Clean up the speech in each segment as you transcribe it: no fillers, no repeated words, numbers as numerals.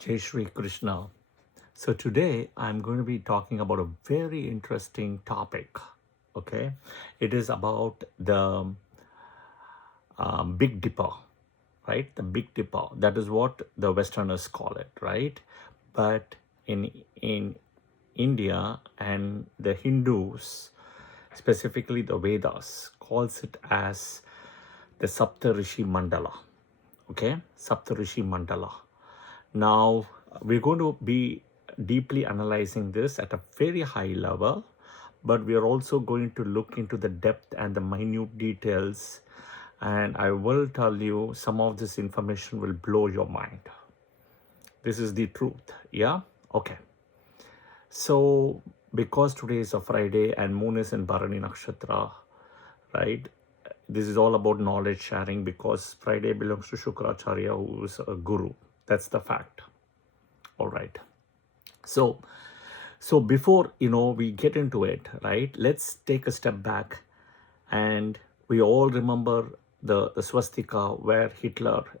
Jai Shri Krishna. So today I'm going to be talking about a very interesting topic. Okay, it is about the Big Dipper, right? The Big Dipper. That is what the Westerners call it, right? But in India and the Hindus, specifically the Vedas, calls it as the Saptarishi Mandala. Okay, Saptarishi Mandala. Now, we're going to be deeply analyzing this at a very high level, but we are also going to look into the depth and the minute details. And I will tell you, some of this information will blow your mind. This is the truth. Yeah? Okay. So, because today is a Friday and moon is in Bharani Nakshatra, right? This is all about knowledge sharing because Friday belongs to Shukracharya, who is a guru. That's the fact. All right. So before we get into it, right? Let's take a step back, and we all remember the swastika where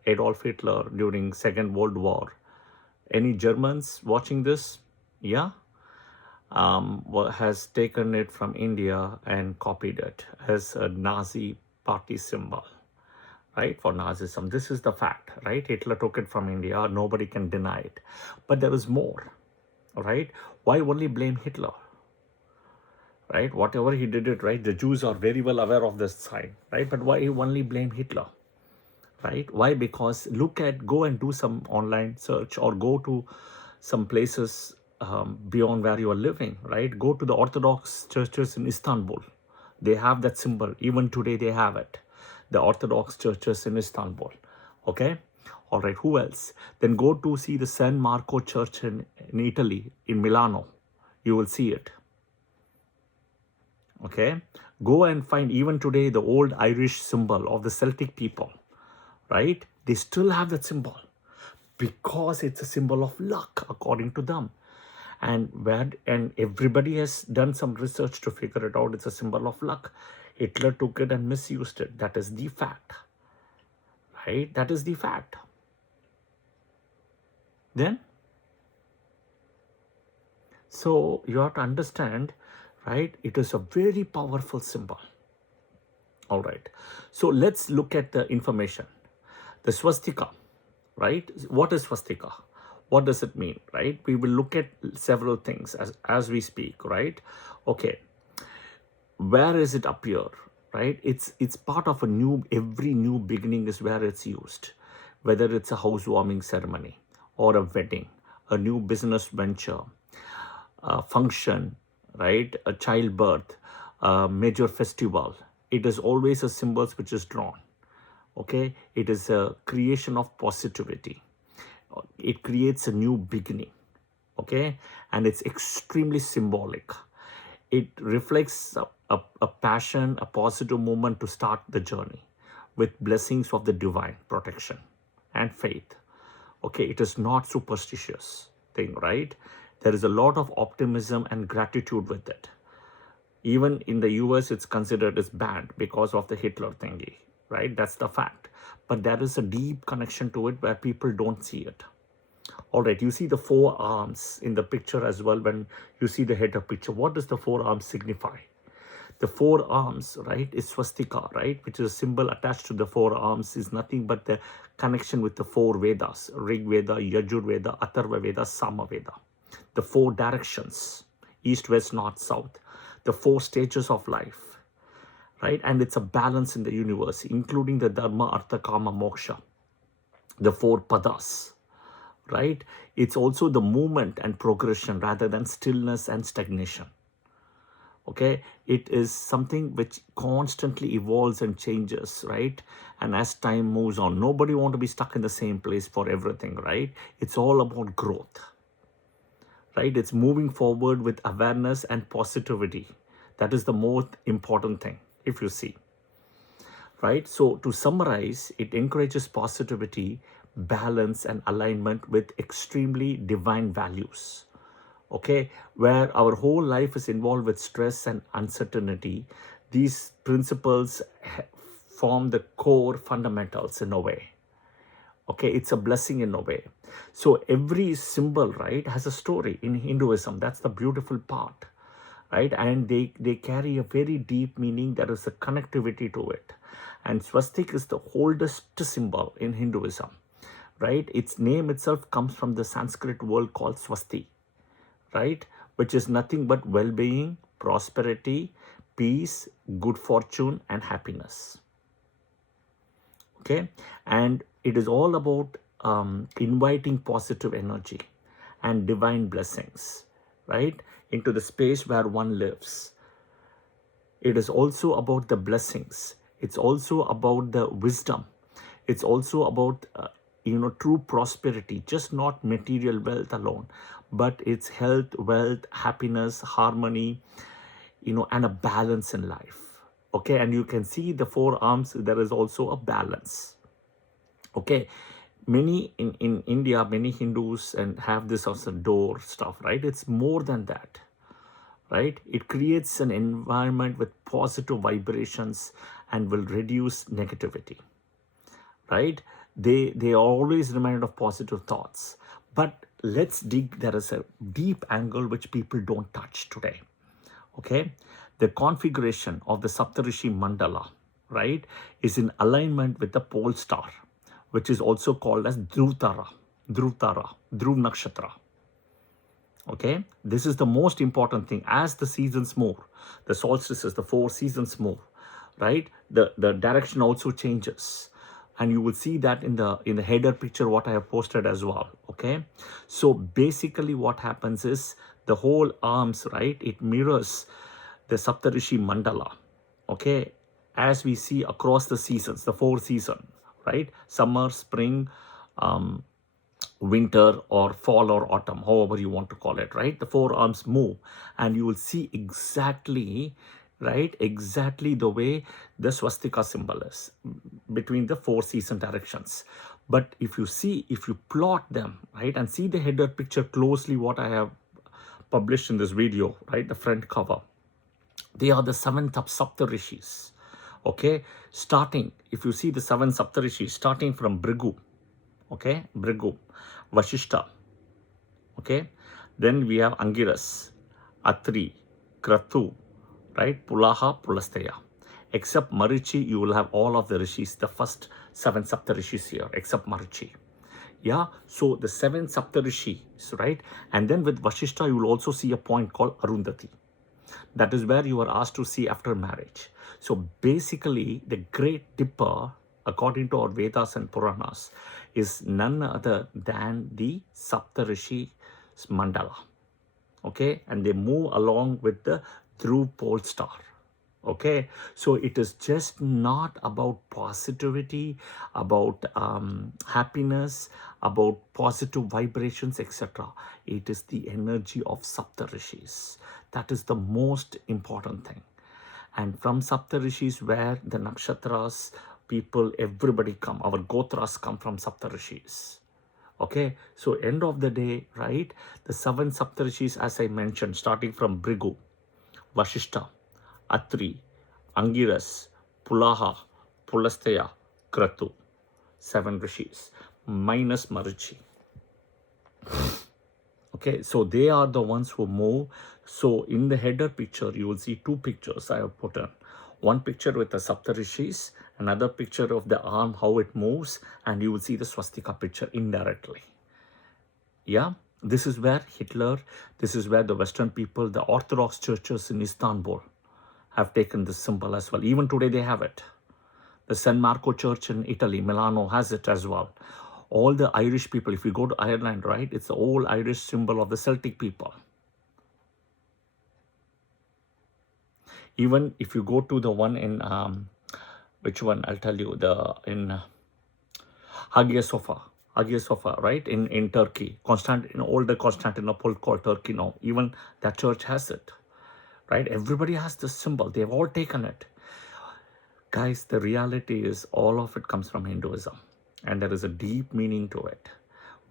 Adolf Hitler during Second World War. Any Germans watching this? Yeah, has taken it from India and copied it as a Nazi party symbol, right, for Nazism. This is the fact, right? Hitler took it from India. Nobody can deny it. But there is more, right? Why only blame Hitler, right? Whatever he did it, right? The Jews are very well aware of this sign, right? But why only blame Hitler, right? Why? Because go and do some online search or go to some places beyond where you are living, right? Go to the Orthodox churches in Istanbul. They have that symbol. Even today they have it. The Orthodox churches in Istanbul. Okay? All right, who else? Then go to see the San Marco Church in Italy, in Milano. You will see it. Okay? Go and find even today the old Irish symbol of the Celtic people, right? They still have that symbol because it's a symbol of luck, according to them. And everybody has done some research to figure it out. It's a symbol of luck. Hitler took it and misused it. That is the fact, right? That is the fact. Then, so you have to understand, right? It is a very powerful symbol. All right. So let's look at the information. The swastika, right? What is swastika? What does it mean, right? We will look at several things as we speak, right? Okay. Where is it appear, right? It's part of every new beginning is where it's used, whether it's a housewarming ceremony or a wedding, a new business venture, a function, right? A childbirth, a major festival. It is always a symbol which is drawn. Okay, it is a creation of positivity. It creates a new beginning. Okay, and it's extremely symbolic. It reflects a passion, a positive movement to start the journey with blessings of the divine protection and faith. Okay, it is not superstitious thing, right? There is a lot of optimism and gratitude with it. Even in the US, it's considered as banned because of the Hitler thingy, right? That's the fact. But there is a deep connection to it where people don't see it. All right, you see the four arms in the picture as well. When you see the header picture, what does the four arms signify? The four arms, right, is swastika, right, which is a symbol attached to the four arms, is nothing but the connection with the four Vedas: Rig Veda, Yajur Veda, Atharva Veda, Sama Veda. The four directions: east, west, north, south. The four stages of life, right? And it's a balance in the universe, including the Dharma, Artha, Kama, Moksha. The four padas, right? It's also the movement and progression rather than stillness and stagnation. Okay, it is something which constantly evolves and changes, right? And as time moves on, nobody wants to be stuck in the same place for everything, right? It's all about growth, right? It's moving forward with awareness and positivity. That is the most important thing, if you see, right? So to summarize, it encourages positivity, balance, and alignment with extremely divine values. Okay, where our whole life is involved with stress and uncertainty, these principles form the core fundamentals in a way. Okay, it's a blessing in a way. So every symbol, right, has a story in Hinduism. That's the beautiful part, right? And they carry a very deep meaning. There is a connectivity to it. And swastika is the oldest symbol in Hinduism, right? Its name itself comes from the Sanskrit word called swasti, right? Which is nothing but well-being, prosperity, peace, good fortune, and happiness. Okay, and it is all about inviting positive energy and divine blessings, right, into the space where one lives. It is also about the blessings. It's also about the wisdom. It's also about true prosperity, just not material wealth alone, but it's health, wealth, happiness, harmony, and a balance in life. Okay, and you can see the four arms, there is also a balance. Okay, many in India, many Hindus and have this as a door stuff, right? It's more than that, right? It creates an environment with positive vibrations and will reduce negativity, right? They are always reminded of positive thoughts. But let's dig, there is a deep angle which people don't touch today. Okay, the configuration of the Saptarishi Mandala, right, is in alignment with the pole star, which is also called as Dhruv Nakshatra. Okay, this is the most important thing. As the seasons move, the solstices, the 4 seasons move, right, the direction also changes. And you will see that in the header picture what I have posted as well. Okay, so basically what happens is the whole arms, right, it mirrors the Saptarishi Mandala. Okay, as we see across the seasons, the 4 seasons, right, summer, spring, winter, or fall or autumn, however you want to call it, right? The 4 arms move, and you will see exactly, right, exactly the way the swastika symbol is between the 4 season directions. But if you plot them, right, and see the header picture closely, what I have published in this video, right, the front cover, they are the 7th of Saptarishis. Okay, starting, if you see the 7 Saptarishis, starting from Bhrigu, okay, Bhrigu, Vashishta, okay, then we have Angiras, Atri, Kratu, right, Pulaha, Pulastaya. Except Marichi, you will have all of the rishis, the first 7 Saptarishis here, except Marichi. Yeah, so the 7 Saptarishis, right, and then with Vashishta, you will also see a point called Arundhati. That is where you are asked to see after marriage. So basically, the Great Dipper, according to our Vedas and Puranas, is none other than the Saptarishi Mandala. Okay, and they move along with the Dhruv pole star. Okay, so it is just not about positivity, about happiness, about positive vibrations, etc. It is the energy of Saptarishis. That is the most important thing. And from Saptarishis, where the nakshatras, people, everybody come, our gotras come from Saptarishis. Okay, so end of the day, right, the 7 Saptarishis, as I mentioned, starting from Bhrigu, Vashishta, Atri, Angiras, Pulaha, Pulastaya, Kratu, 7 rishis, minus Marichi. Okay, so they are the ones who move. So in the header picture, you will see 2 pictures I have put in. One picture with the Saptarishis, another picture of the arm, how it moves, and you will see the swastika picture indirectly. Yeah, this is where Hitler, this is where the Western people, the Orthodox churches in Istanbul have taken this symbol as well. Even today they have it. The San Marco Church in Italy, Milano, has it as well. All the Irish people, if you go to Ireland, right, it's the old Irish symbol of the Celtic people. Even if you go to the one in, which one, I'll tell you, in Hagia Sophia, right, in Turkey, in older Constantinople called Turkey now, even that church has it, right? Everybody has this symbol. They've all taken it. Guys, the reality is all of it comes from Hinduism, and there is a deep meaning to it.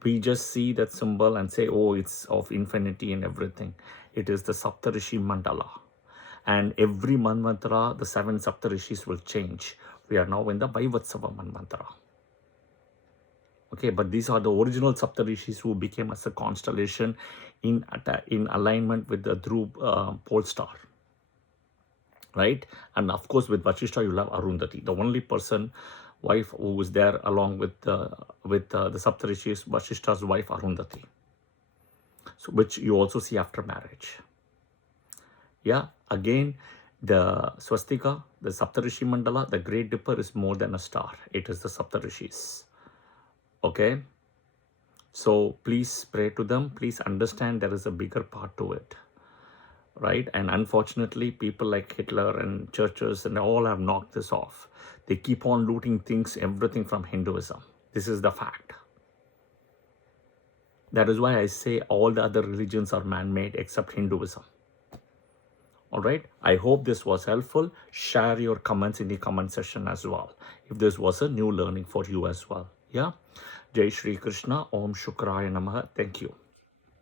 We just see that symbol and say, oh, it's of infinity and everything. It is the Saptarishi Mandala. And every Manvantara, the 7 Saptarishis will change. We are now in the Vaivatsava Manvantara. Okay, but these are the original Saptarishis who became as a constellation in alignment with the Dhruv pole star, right? And of course, with Vashishta, you'll have Arundhati, the only person, wife who was there along with the Saptarishis, Vashishta's wife Arundhati, so which you also see after marriage. Yeah, again, the Swastika, the Saptarishi Mandala, the Great Dipper is more than a star. It is the Saptarishis. Okay, so please pray to them. Please understand there is a bigger part to it, right? And unfortunately, people like Hitler and churches and all have knocked this off. They keep on looting things, everything from Hinduism. This is the fact. That is why I say all the other religions are man-made except Hinduism. All right. I hope this was helpful. Share your comments in the comment section as well, if this was a new learning for you as well. Yeah. Jai Shri Krishna. Om Shukraya Namaha. Thank you.